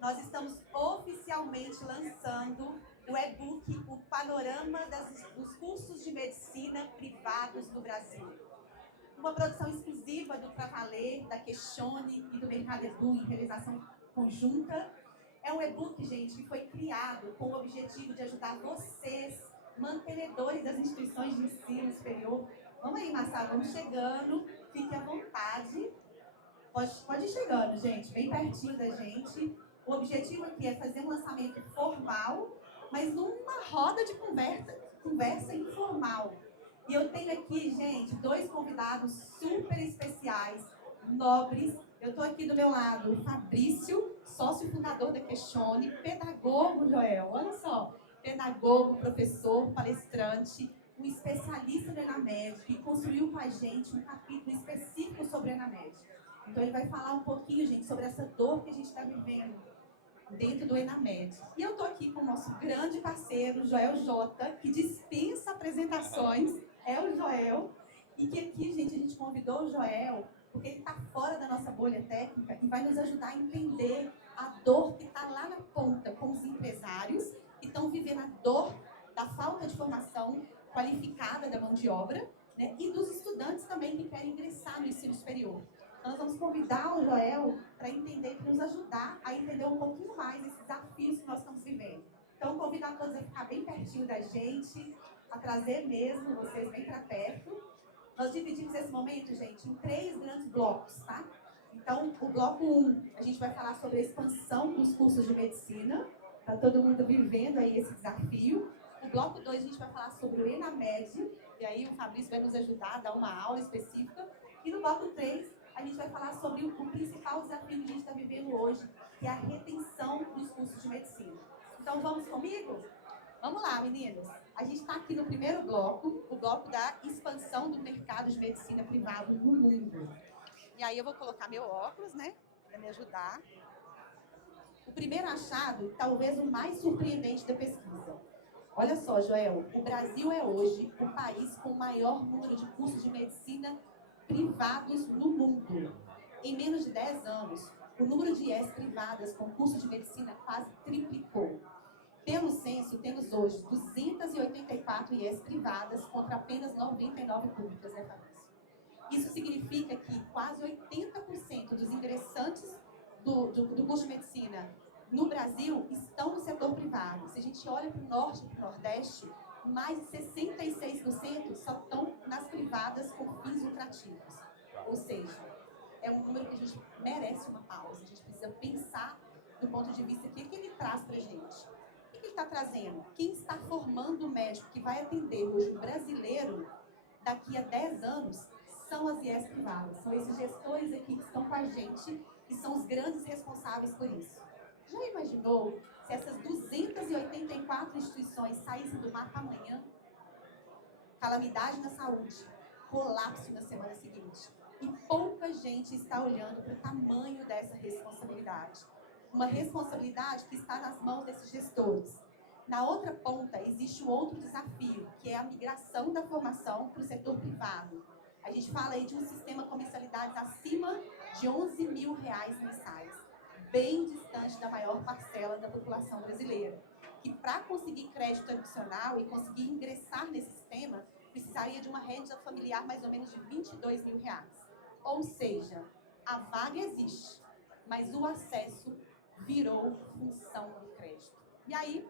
nós estamos oficialmente lançando o e-book O Panorama dos Cursos de Medicina Privados no Brasil. Uma produção exclusiva do Pra Valer, da Questione e do Mercado Edu em realização conjunta. É um e-book, gente, que foi criado com o objetivo de ajudar vocês, mantenedores das instituições de ensino superior. Vamos aí, Marcelo, vamos chegando, fique à vontade. Pode ir chegando, gente, bem pertinho da gente. O objetivo aqui é fazer um lançamento formal, mas numa roda de conversa informal. E eu tenho aqui, gente, dois convidados super especiais, nobres. Eu estou aqui do meu lado, o Fabrício, sócio fundador da Questione, pedagogo, Joel, olha só, pedagogo, professor, palestrante, um especialista do Enamed, que construiu com a gente um capítulo específico sobre o Enamed. Então ele vai falar um pouquinho, gente, sobre essa dor que a gente está vivendo dentro do Enamed. E eu estou aqui com o nosso grande parceiro, Joel Jota, que dispensa apresentações, é o Joel, e que aqui, gente, a gente convidou o Joel porque ele está fora da nossa bolha técnica e vai nos ajudar a entender a dor que está lá na ponta com os empresários que estão vivendo a dor da falta de formação qualificada da mão de obra, né, e dos estudantes também que querem ingressar no ensino superior. Nós vamos convidar o Joel para entender, para nos ajudar a entender um pouquinho mais esses desafios que nós estamos vivendo. Então, convidar todos a ficar bem pertinho da gente, a trazer mesmo vocês bem para perto. Nós dividimos esse momento, gente, em 3 grandes blocos, tá? Então, o bloco 1, a gente vai falar sobre a expansão dos cursos de medicina. Está todo mundo vivendo aí esse desafio. O bloco 2, a gente vai falar sobre o Enamed, e aí o Fabrício vai nos ajudar a dar uma aula específica. E no bloco 3, a gente vai falar sobre o principal desafio que a gente está vivendo hoje, que é a retenção dos cursos de medicina. Então, vamos comigo? Vamos lá, meninos. A gente está aqui no primeiro bloco, o bloco da expansão do mercado de medicina privado no mundo. E aí eu vou colocar meu óculos, né, para me ajudar. O primeiro achado, talvez o mais surpreendente da pesquisa. Olha só, Joel, o Brasil é hoje o país com o maior número de cursos de medicina privados no mundo. Em menos de 10 anos, o número de IES privadas com cursos de medicina quase triplicou. Pelo censo, temos hoje 284 IES privadas contra apenas 99 públicas, né, Fabrício? Isso significa que quase 80% dos ingressantes do curso de medicina no Brasil estão no setor privado. Se a gente olha para o norte e para o nordeste, mais de 66% só estão nas privadas com fins lucrativos. Ou seja, é um número que a gente merece uma pausa. A gente precisa pensar do ponto de vista que ele traz para a gente. O que ele está trazendo? Quem está formando o médico que vai atender hoje o brasileiro daqui a 10 anos são as IES privadas. São esses gestores aqui que estão com a gente e são os grandes responsáveis por isso. Já imaginou se essas 284 instituições saíssem do mapa amanhã? Calamidade na saúde, colapso na semana seguinte. E pouca gente está olhando para o tamanho dessa responsabilidade. Uma responsabilidade que está nas mãos desses gestores. Na outra ponta, existe um outro desafio, que é a migração da formação para o setor privado. A gente fala aí de um sistema com mensalidades acima de R$11 mil mensais, bem distante da maior parcela da população brasileira, que para conseguir crédito adicional e conseguir ingressar nesse sistema, precisaria de uma renda familiar mais ou menos de R$22 mil. Ou seja, a vaga existe, mas o acesso virou função do crédito. E aí,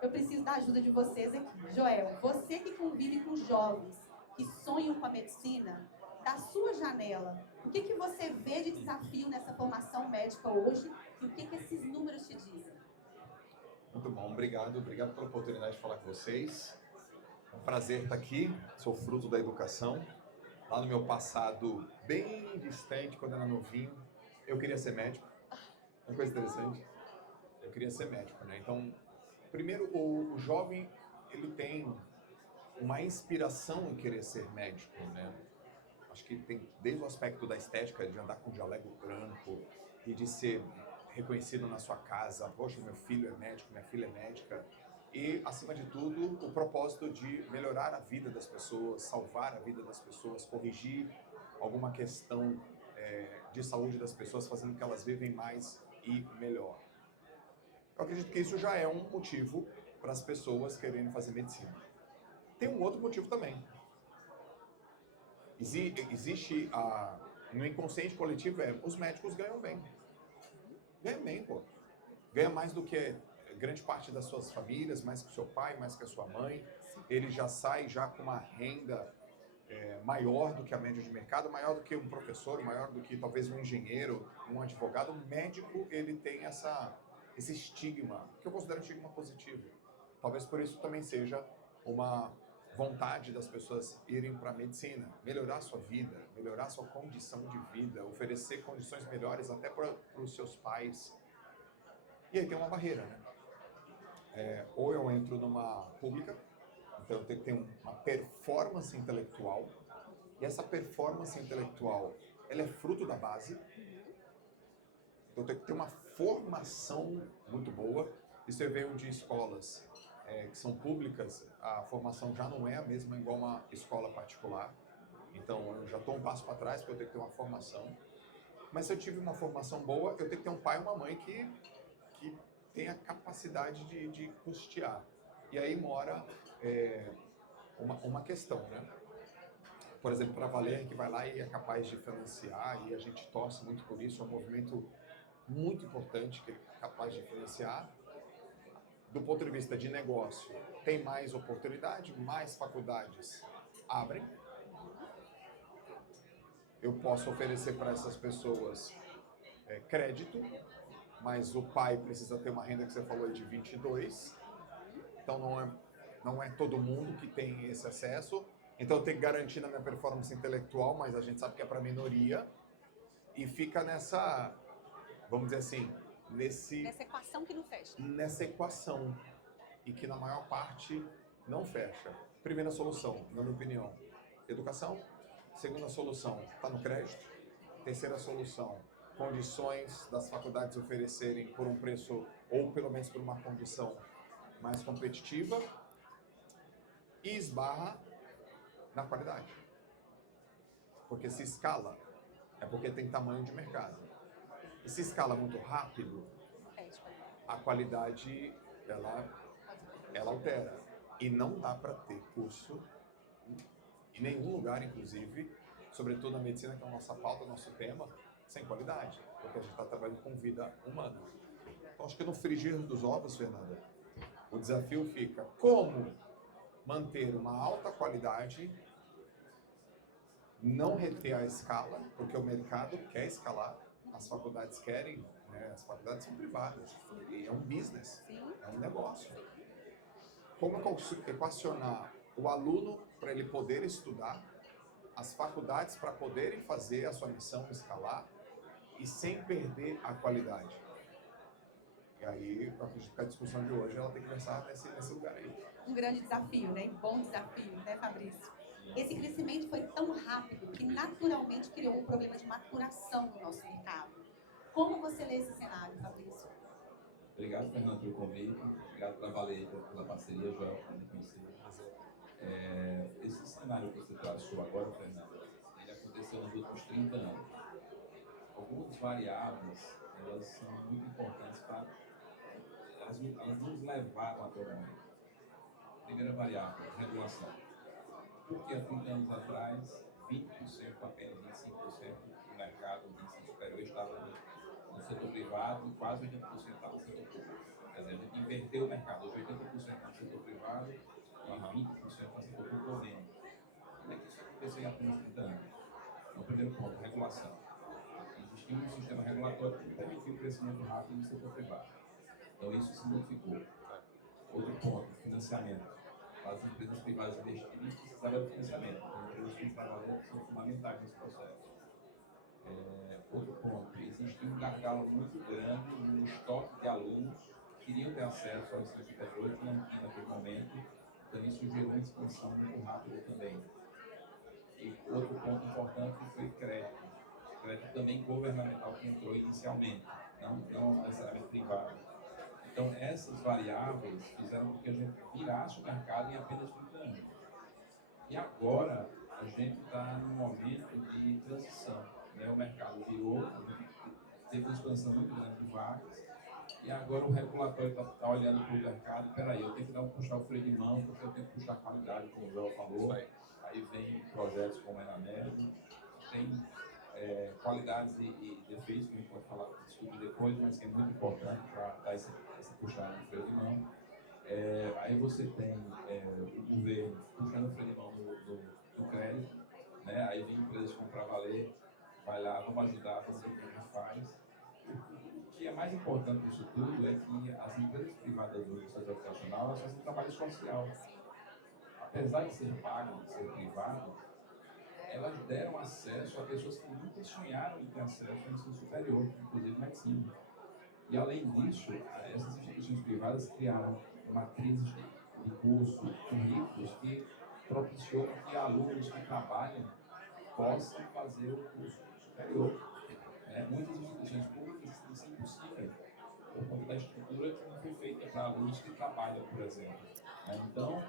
eu preciso da ajuda de vocês aqui. Joel, você que convive com jovens que sonham com a medicina, da sua janela, o que você vê de desafio nessa formação médica hoje e o que esses números te dizem? Muito bom, obrigado pela oportunidade de falar com vocês. É um prazer estar aqui, sou fruto da educação. Lá no meu passado bem distante, quando eu era novinho, eu queria ser médico. Uma coisa interessante, eu queria ser médico, né? Então, primeiro, o jovem, ele tem uma inspiração em querer ser médico, né? Acho que tem desde o aspecto da estética, de andar com jaleco branco e de ser reconhecido na sua casa. Poxa, meu filho é médico, minha filha é médica. E, acima de tudo, o propósito de melhorar a vida das pessoas, salvar a vida das pessoas, corrigir alguma questão de saúde das pessoas, fazendo que elas vivem mais e melhor. Eu acredito que isso já é um motivo para as pessoas quererem fazer medicina. Tem um outro motivo também. Existe no inconsciente coletivo os médicos ganham bem. Ganham bem, pô. Ganha mais do que grande parte das suas famílias, mais que o seu pai, mais que a sua mãe. Ele já sai já com uma renda maior do que a média de mercado, maior do que um professor, maior do que talvez um engenheiro, um advogado. Um médico, ele tem esse estigma, que eu considero um estigma positivo. Talvez por isso também seja uma vontade das pessoas irem para a medicina, melhorar a sua vida, melhorar a sua condição de vida, oferecer condições melhores até para os seus pais. E aí tem uma barreira, né? Ou eu entro numa pública, então eu tenho que ter uma performance intelectual, e essa performance intelectual, ela é fruto da base, então eu tenho que ter uma formação muito boa. Isso veio de escolas que são públicas, a formação já não é a mesma igual uma escola particular, então eu já estou um passo para trás porque eu tenho que ter uma formação. Mas se eu tive uma formação boa, eu tenho que ter um pai e uma mãe que tem a capacidade de custear. E aí mora uma questão, né? Por exemplo, para a Valer, que vai lá e é capaz de financiar, e a gente torce muito por isso, é um movimento muito importante que é capaz de financiar. Do ponto de vista de negócio, tem mais oportunidade, mais faculdades abrem. Eu posso oferecer para essas pessoas crédito, mas o pai precisa ter uma renda que você falou de 22, então não é todo mundo que tem esse acesso. Então eu tenho que garantir na minha performance intelectual, mas a gente sabe que é para a minoria, e fica nessa, vamos dizer assim, Nessa equação que não fecha. Nessa equação, e que na maior parte não fecha. Primeira solução, na minha opinião, educação. Segunda solução, está no crédito. Terceira solução, condições das faculdades oferecerem por um preço, ou pelo menos por uma condição mais competitiva. E esbarra na qualidade. Porque se escala, é porque tem tamanho de mercado. E se escala muito rápido, a qualidade, ela altera. E não dá para ter curso, em nenhum lugar, inclusive, sobretudo na medicina, que é a nossa pauta, o nosso tema, sem qualidade. Porque a gente está trabalhando com vida humana. Então, acho que no frigir dos ovos, Fernanda, o desafio fica como manter uma alta qualidade, não reter a escala, porque o mercado quer escalar, as faculdades querem, né? As faculdades são privadas, e é um business, é um negócio. Como eu consigo equacionar o aluno para ele poder estudar, as faculdades para poderem fazer a sua missão escalar e sem perder a qualidade? E aí, eu acredito que a discussão de hoje ela tem que versar nesse lugar aí. Um grande desafio, né? Um bom desafio, né, Fabrício? Esse crescimento foi tão rápido que naturalmente criou um problema de maturação no nosso mercado. Como você lê esse cenário, Fabrício? Obrigado, Fernando, pelo convite. Obrigado pela Valer, pela parceria, Joel, por me conhecer. Esse cenário que você traçou agora, Fernando, ele aconteceu nos últimos 30 anos. Algumas variáveis, elas são muito importantes para... Elas nos levaram até o momento. Primeira variável, regulação. Porque há 30 anos atrás, 20%, apenas 25% do mercado de ensino superior estava no setor privado e quase 80% estava no setor público. Quer dizer, a gente inverteu o mercado, hoje 80% no setor privado e 20% no setor público ou menos. Como é que isso aconteceu em apenas 30 anos? No primeiro ponto, regulação. Existia um sistema regulatório que permitiu o crescimento rápido no setor privado. Então isso se modificou. Outro ponto, financiamento. As empresas privadas investirem precisavam de financiamento. Então, as empresas que trabalham são fundamentais nesse processo. Outro ponto, existe um gargalo muito grande no estoque de alunos que queriam ter acesso ao ensino superior que não tinha naquele momento. Então, isso gerou uma expansão muito rápida também. E outro ponto importante foi crédito. Crédito também governamental que entrou inicialmente, não necessariamente privado. Então, essas variáveis fizeram com que a gente virasse o mercado em apenas 30 anos. E agora, a gente está num momento de transição. Né? O mercado virou, teve uma expansão muito grande de vagas, E agora o regulatório está olhando para o mercado, peraí, eu tenho que dar puxar o freio de mão, porque eu tenho que puxar a qualidade, como o João falou. Aí vem projetos como a Enamed, tem qualidades e defeitos que a gente pode falar, discutir depois, mas que é muito importante para dar esse puxar no freio de mão. Aí você tem o governo puxando o freio de mão do crédito, né? Aí vem empresas como para valer, vai lá, vamos ajudar, vamos ver o que a gente faz. O que é mais importante disso tudo é que as empresas privadas do setor educacional, elas fazem trabalho social. Apesar de ser pago, de ser privado, elas deram acesso a pessoas que nunca sonharam em ter acesso ao ensino superior, inclusive medicina. E além disso, essas instituições privadas criaram matrizes de curso, currículos que propiciam que alunos que trabalham possam fazer o curso superior. Muitas instituições públicas isso é impossível por conta da estrutura que não foi feita para alunos que trabalham, por exemplo. Então,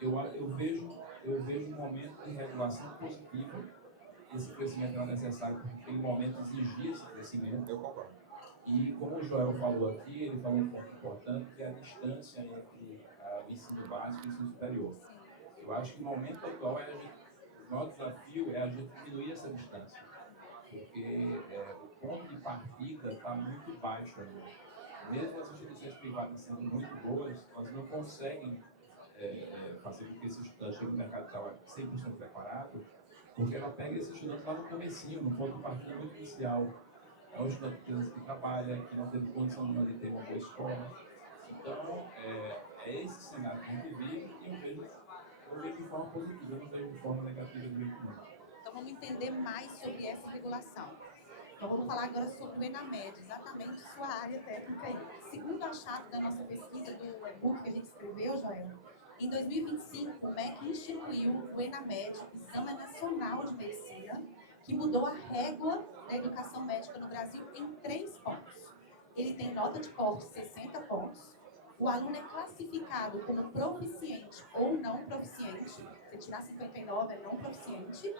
eu vejo um momento de regulação positiva. Esse crescimento era necessário porque aquele momento exigia esse crescimento. Eu concordo. E como o Joel falou aqui, ele falou um ponto importante, que é a distância entre o ensino básico e o ensino superior. Eu acho que no momento atual, o maior desafio é a gente diminuir essa distância, porque o ponto de partida está muito baixo ainda. Mesmo as instituições privadas sendo muito boas, elas não conseguem fazer com que esse estudante chegue no mercado de trabalho 100% preparado, porque ela pega esse estudante lá no comecinho, no ponto de partida muito inicial. É um estudante que trabalha, que não teve condição nenhuma de ter uma boa escola. Então, é esse cenário que a gente vive e eu vejo de forma positiva, eu não vejo de forma negativa do jeito nenhum. Então, vamos entender mais sobre essa regulação. Então, vamos falar agora sobre o Enamed, exatamente sua área técnica aí. Segundo achado da nossa pesquisa do e-book que a gente escreveu, Joel, em 2025, o MEC instituiu o Enamed, Exame Nacional de Medicina, que mudou a régua da educação médica no Brasil em 3 pontos. Ele tem nota de corte 60 pontos, o aluno é classificado como proficiente ou não proficiente, se tirar 59 é não proficiente,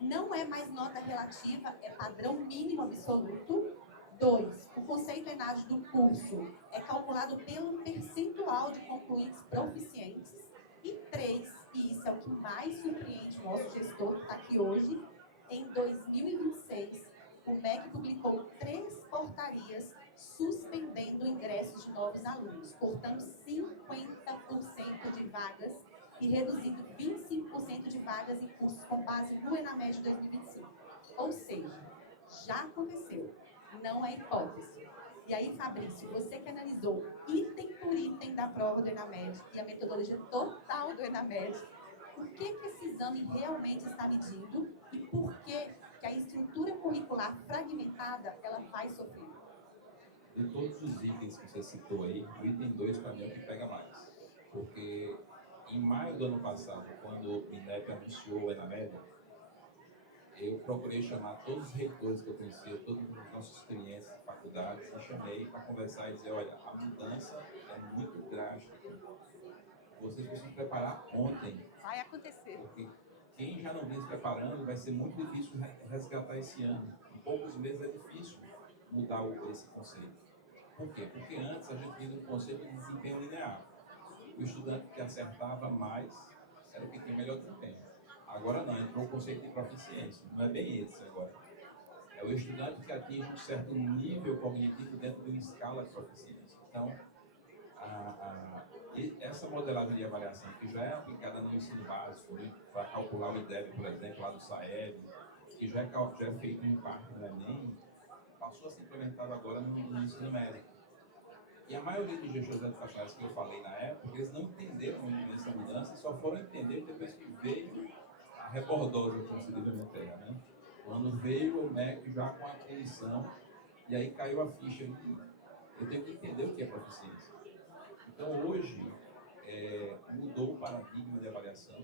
não é mais nota relativa, é padrão mínimo absoluto. 2, o conceito ENAD do curso é calculado pelo percentual de concluintes proficientes. E 3, e isso é o que mais surpreende o nosso gestor que está aqui hoje, em 2026, o MEC publicou 3 portarias suspendendo o ingresso de novos alunos, cortando 50% de vagas e reduzindo 25% de vagas em cursos com base no Enamed 2025. Ou seja, já aconteceu, não é hipótese. E aí, Fabrício, você que analisou item por item da prova do Enamed e a metodologia total do Enamed, o que esse exame realmente está medindo e por que a estrutura curricular fragmentada ela vai sofrer? De todos os itens que você citou aí, o item 2 para mim é o que pega mais. Porque em maio do ano passado, quando o INEP anunciou o Enamed, eu procurei chamar todos os reitores que eu conhecia, todos os nossos clientes de faculdades, e chamei para conversar e dizer, olha, a mudança é muito drástica. Vocês precisam preparar ontem. Vai acontecer. Porque quem já não vinha se preparando, vai ser muito difícil resgatar esse ano. Em poucos meses é difícil mudar esse conceito. Por quê? Porque antes a gente vinha do conceito de desempenho linear. O estudante que acertava mais era o que tinha melhor desempenho. Agora não, entrou o conceito de proficiência. Não é bem esse agora. É o estudante que atinge um certo nível cognitivo dentro de uma escala de proficiência. Então, essa modelagem de avaliação que já é aplicada no ensino básico, para calcular o IDEB, por exemplo, lá do SAEB, que já é feito em parte no Enem, passou a ser implementado agora no ensino médio. E a maioria dos gestores educacionais que eu falei na época, eles não entenderam muito bem essa mudança e só foram entender depois que veio a rebordosa, como se diz na minha terra, né? Quando veio o MEC já com a atribuição, e aí caiu a ficha. Eu tenho que entender o que é proficiência. Então, hoje, mudou o paradigma de avaliação.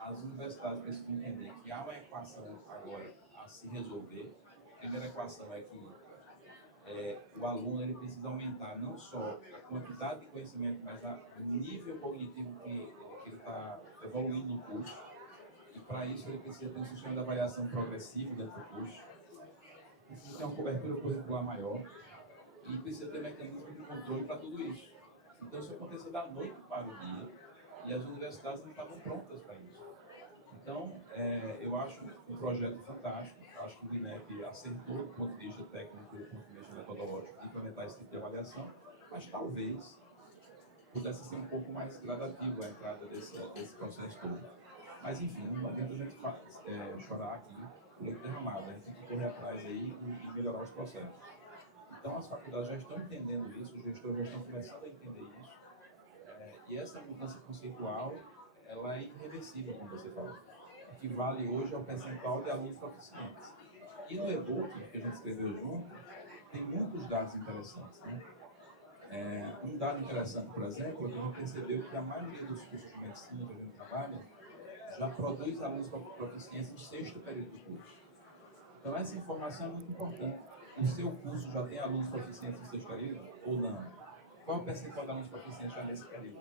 As universidades precisam entender que há uma equação agora a se resolver. A primeira equação é que o aluno ele precisa aumentar não só a quantidade de conhecimento, mas o nível cognitivo que ele está evoluindo no curso. E para isso ele precisa ter um sistema de avaliação progressivo dentro do curso. Precisa ter uma cobertura curricular maior. e precisa ter mecanismo de controle para tudo isso. Então isso aconteceu da noite para o dia e as universidades não estavam prontas para isso. Então, eu acho um projeto fantástico. Acho que o INEP acertou do ponto de vista técnico e do ponto de vista metodológico de implementar esse tipo de avaliação, mas talvez pudesse ser um pouco mais gradativo a entrada desse processo todo. Mas, enfim, não adianta a gente chorar aqui por leite derramado. A gente tem que correr atrás aí e melhorar os processos. Então, as faculdades já estão entendendo isso, os gestores já estão começando a entender isso. E essa mudança conceitual, ela é irreversível, como você falou. O que vale hoje é o percentual de alunos proficientes. E no e-book, que a gente escreveu junto, tem muitos dados interessantes, né? Um dado interessante, por exemplo, é que a gente percebeu que a maioria dos cursos de medicina que a gente trabalha já produz alunos proficientes no 6º período do curso. Então, essa informação é muito importante. O seu curso já tem alunos proficientes no 6º período ou não? Qual é o percentual de alunos proficientes já nesse período?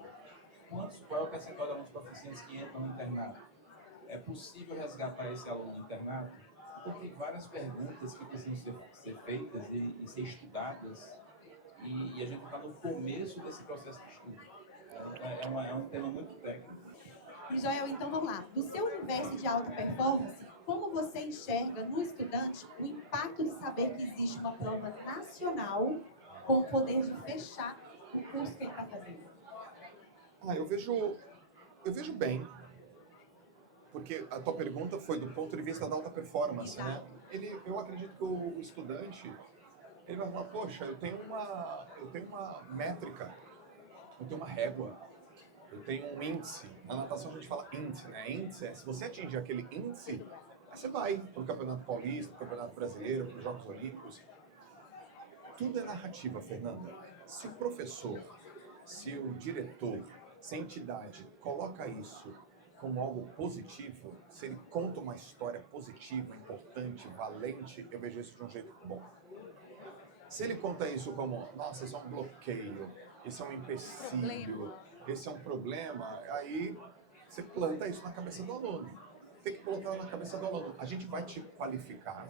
Qual é o percentual de alunos proficientes que entram no internato? É possível resgatar esse aluno no internato? Então, tem várias perguntas que precisam ser feitas e ser estudadas, e a gente está no começo desse processo de estudo. É um tema muito técnico. E Joel, então vamos lá. Do seu universo de alta performance, como você enxerga no estudante o impacto de saber que existe uma prova nacional com o poder de fechar o curso que ele está fazendo? Eu vejo bem, porque a tua pergunta foi do ponto de vista da alta performance, né? Eu acredito que o estudante, ele vai falar, poxa, eu tenho uma métrica, eu tenho uma régua, eu tenho um índice. Na natação a gente fala índice, né? Índice se você atingir aquele índice, aí você vai para o Campeonato Paulista, para o Campeonato Brasileiro, para os Jogos Olímpicos. Tudo é narrativa, Fernanda. Se o professor, se o diretor, se a entidade coloca isso como algo positivo, se ele conta uma história positiva, importante, valente, eu vejo isso de um jeito bom. Se ele conta isso como, nossa, isso é um bloqueio, isso é um empecilho, esse é um problema, aí você planta isso na cabeça do aluno. Tem que plantar na cabeça do aluno. A gente vai te qualificar,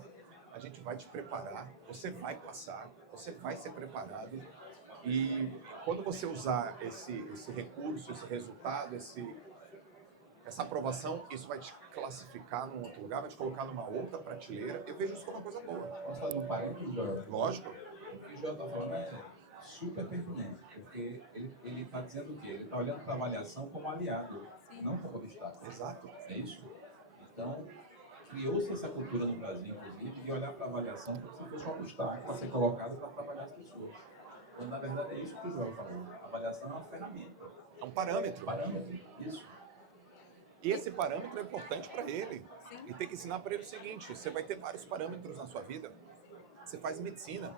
a gente vai te preparar, você vai passar, você vai ser preparado. E quando você usar esse recurso, esse resultado, essa aprovação, isso vai te classificar num outro lugar, vai te colocar numa outra prateleira. Eu vejo isso como uma coisa boa. Posso fazer um parênteses, Joel? Lógico. O que o Joel está falando é super pertinente, porque ele está dizendo o quê? Ele está olhando para a avaliação como aliado, não como obstáculo. Exato. É isso? Então, criou-se essa cultura no Brasil, inclusive, de olhar para a avaliação como se fosse um obstáculo a ser colocado para trabalhar as pessoas. Quando, na verdade, é isso que o Joel falou. A avaliação é uma ferramenta. É um parâmetro. Parâmetro, isso. E esse parâmetro é importante para ele. Sim. E tem que ensinar para ele o seguinte, você vai ter vários parâmetros na sua vida. Você faz medicina.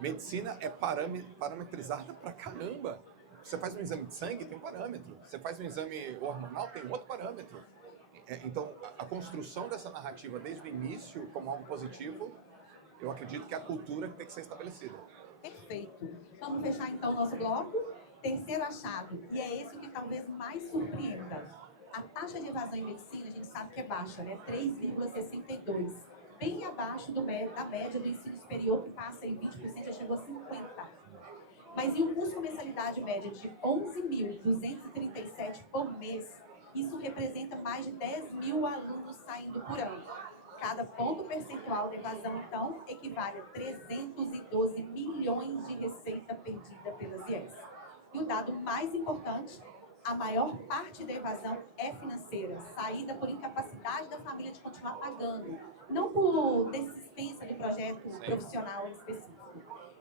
Medicina é parametrizada pra caramba. Você faz um exame de sangue, tem um parâmetro. Você faz um exame hormonal, tem outro parâmetro. Então, a construção dessa narrativa desde o início como algo positivo, eu acredito que é a cultura que tem que ser estabelecida. Perfeito. Vamos fechar então o nosso bloco. Terceiro achado, e é esse o que talvez mais surpreenda. A taxa de evasão em medicina, a gente sabe que é baixa, né? 3,62. Bem abaixo da média do ensino superior, que passa em 20%, já chegou a 50%. Mas em um custo com mensalidade média de 11.237 por mês, isso representa mais de 10 mil alunos saindo por ano. Cada ponto percentual de evasão, então, equivale a 312 milhões de receita perdida pelas IES. E o dado mais importante, a maior parte da evasão é financeira, saída por incapacidade da família de continuar pagando, não por desistência do projeto profissional específico.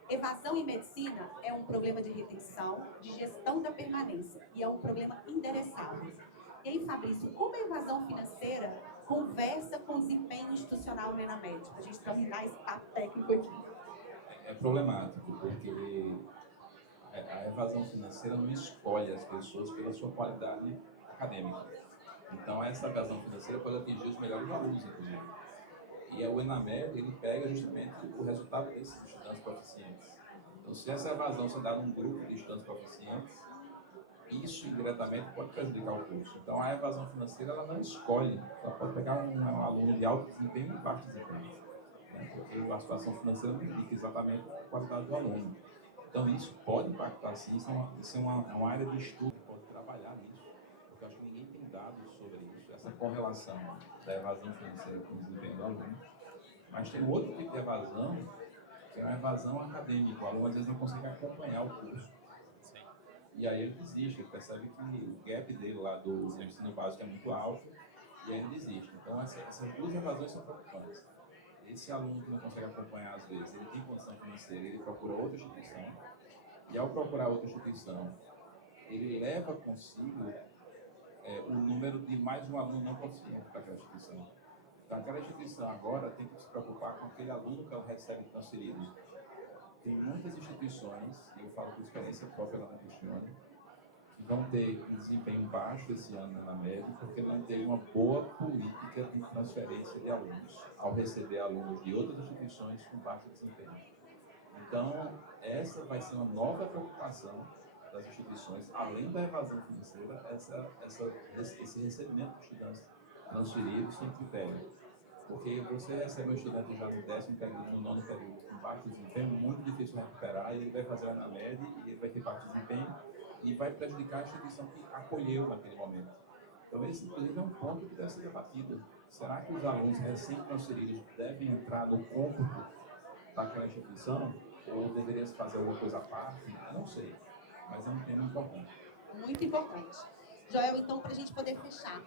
Evasão em medicina é um problema de retenção, de gestão da permanência, e é um problema endereçável. E aí, Fabrício, como a evasão financeira conversa com o desempenho institucional no ENAMED? Para a gente terminar esse papo técnico aqui. É problemático, porque a evasão financeira não escolhe as pessoas pela sua qualidade acadêmica. Então, essa evasão financeira pode atingir os melhores alunos, inclusive. E o ENAMED, ele pega justamente o resultado desses estudantes proficientes. Então, se essa evasão se dá num grupo de estudantes proficientes, isso indiretamente pode prejudicar o curso. Então, a evasão financeira, ela não escolhe. Ela pode pegar um aluno de alto desempenho e de baixo desempenho, né? Porque a situação financeira não indica exatamente a qualidade do aluno. Então, isso pode impactar, sim, isso é uma área de estudo que pode trabalhar nisso, porque eu acho que ninguém tem dados sobre isso, essa correlação da evasão financeira com o desempenho do aluno. Mas tem outro tipo de evasão, que é uma evasão acadêmica. O aluno às vezes não consegue acompanhar o curso. E aí ele desiste, ele percebe que o gap dele lá do ensino básico é muito alto, e aí ele desiste. Então, essas duas evasões são preocupantes. Esse aluno que não consegue acompanhar, às vezes, ele tem condição financeira, ele procura outra instituição, e ao procurar outra instituição, ele leva consigo o número de mais um aluno não proficiente para aquela instituição. Então, aquela instituição agora tem que se preocupar com aquele aluno que ela recebe transferido. Tem muitas instituições, e eu falo por experiência própria lá na Cristiane, que vão ter um desempenho baixo esse ano na média, porque não tem uma boa política de transferência de alunos, ao receber alunos de outras instituições com baixo desempenho. Então, essa vai ser uma nova preocupação das instituições, além da evasão financeira, esse recebimento de estudantes transferidos sem critério. Porque você recebe um estudante já no 10º período, no 9º período, com baixo desempenho, muito difícil recuperar, e ele vai fazer na média, e ele vai ter baixo desempenho, e vai prejudicar a instituição que acolheu naquele momento. Então, esse, inclusive, é um ponto que deve ser debatido. Será que os alunos recém-transferidos devem entrar no cômputo daquela instituição, ou deveria se fazer alguma coisa à parte? Não sei, mas é um tema importante. Muito importante. Joel, então, para a gente poder fechar,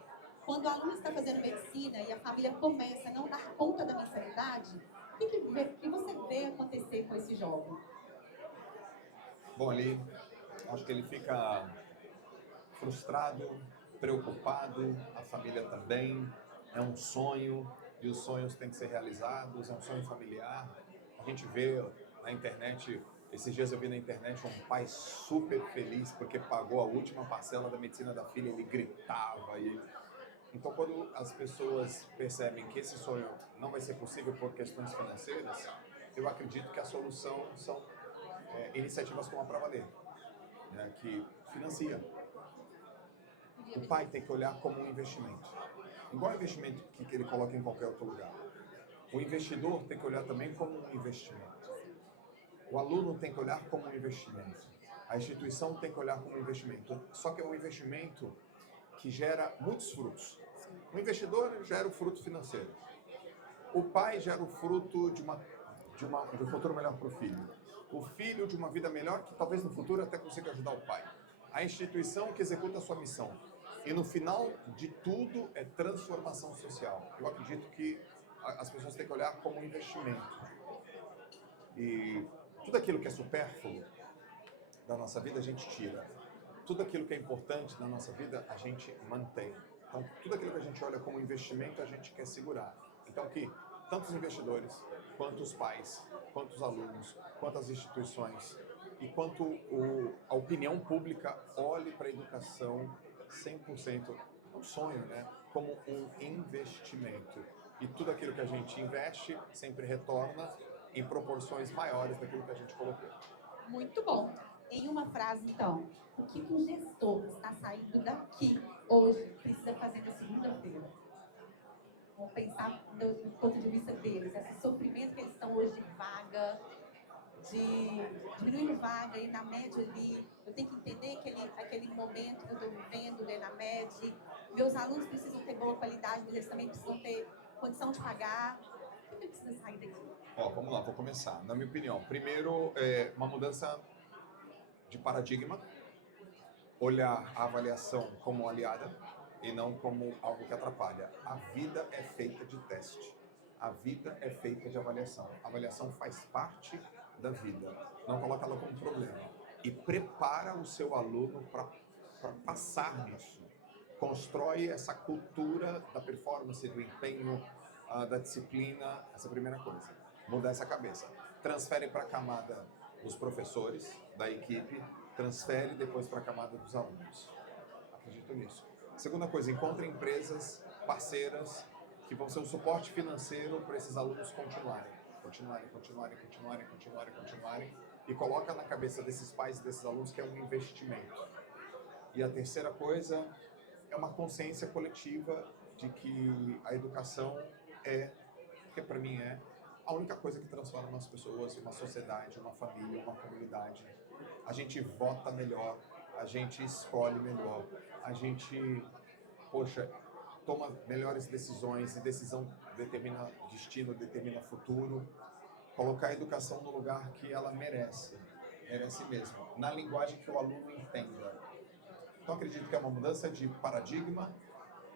quando o aluno está fazendo medicina e a família começa a não dar conta da mensalidade, o que você vê acontecer com esse jovem? Bom, ali, acho que ele fica frustrado, preocupado, a família também, é um sonho, e os sonhos têm que ser realizados, é um sonho familiar. A gente vê na internet, esses dias eu vi na internet um pai super feliz porque pagou a última parcela da medicina da filha, ele gritava. Então, quando as pessoas percebem que esse sonho não vai ser possível por questões financeiras, eu acredito que a solução são iniciativas como a Pra Valer, né, que financia. O pai tem que olhar como um investimento. Igual o investimento que ele coloca em qualquer outro lugar. O investidor tem que olhar também como um investimento. O aluno tem que olhar como um investimento. A instituição tem que olhar como um investimento. Só que é um investimento que gera muitos frutos. O investidor gera o fruto financeiro. O pai gera o fruto de um futuro melhor para o filho. O filho de uma vida melhor que talvez no futuro até consiga ajudar o pai. A instituição que executa a sua missão. E no final de tudo é transformação social. Eu acredito que as pessoas têm que olhar como um investimento. E tudo aquilo que é supérfluo da nossa vida a gente tira. Tudo aquilo que é importante na nossa vida a gente mantém. Então, tudo aquilo que a gente olha como investimento a gente quer segurar. Então, que tanto os investidores, quanto os pais, quanto os alunos, quanto as instituições e quanto a opinião pública olhe para a educação 100%, um sonho, né? Como um investimento. E tudo aquilo que a gente investe sempre retorna em proporções maiores daquilo que a gente colocou. Muito bom. Em uma frase, então, o que um gestor está saindo daqui hoje precisa fazer na segunda-feira? Vamos pensar do ponto de vista deles, esse sofrimento que eles estão hoje de vaga, de diminuindo vaga e na média ali, eu tenho que entender aquele momento que eu estou vivendo, né, na média, meus alunos precisam ter boa qualidade, mas eles também precisam ter condição de pagar. O que precisa sair daqui? Vamos lá, vou começar. Na minha opinião, primeiro, uma mudança de paradigma, olhar a avaliação como aliada e não como algo que atrapalha. A vida é feita de teste. A vida é feita de avaliação. A avaliação faz parte da vida. Não coloca ela como problema. E prepara o seu aluno para passar nisso. Constrói essa cultura da performance, do empenho, da disciplina. Essa é a primeira coisa. Mudar essa cabeça. Transfere para a camada dos professores, da equipe, transfere depois para a camada dos alunos. Acredito nisso. Segunda coisa, encontre empresas parceiras que vão ser um suporte financeiro para esses alunos continuarem, e coloca na cabeça desses pais e desses alunos que é um investimento. E a terceira coisa é uma consciência coletiva de que a educação que para mim a única coisa que transforma as pessoas, uma sociedade, uma família, uma comunidade. A gente vota melhor, a gente escolhe melhor, a gente, poxa, toma melhores decisões, e decisão determina destino, determina futuro. Colocar a educação no lugar que ela merece mesmo, na linguagem que o aluno entenda. Então acredito que é uma mudança de paradigma,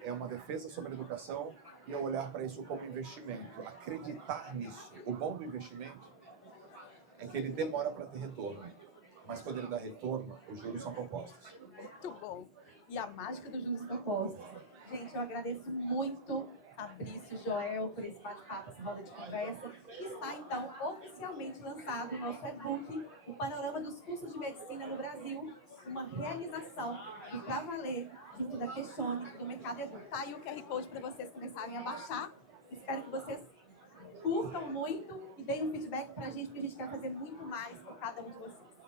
é uma defesa sobre a educação e é olhar para isso como investimento, acreditar nisso. O bom do investimento é que ele demora para ter retorno, mas quando ele dá retorno, os juros são compostos. Muito bom. E a mágica dos juros compostos. Gente, eu agradeço muito Fabrício, Joel, por esse bate-papo, essa roda de conversa. E está, então, oficialmente lançado o nosso e-book, o Panorama dos Cursos de Medicina no Brasil, uma realização do Pra Valer, junto da Questione, do Mercado Edu. Tá aí o QR Code para vocês começarem a baixar. Espero que vocês curtam muito e deem um feedback para a gente, porque a gente quer fazer muito mais com cada um de vocês.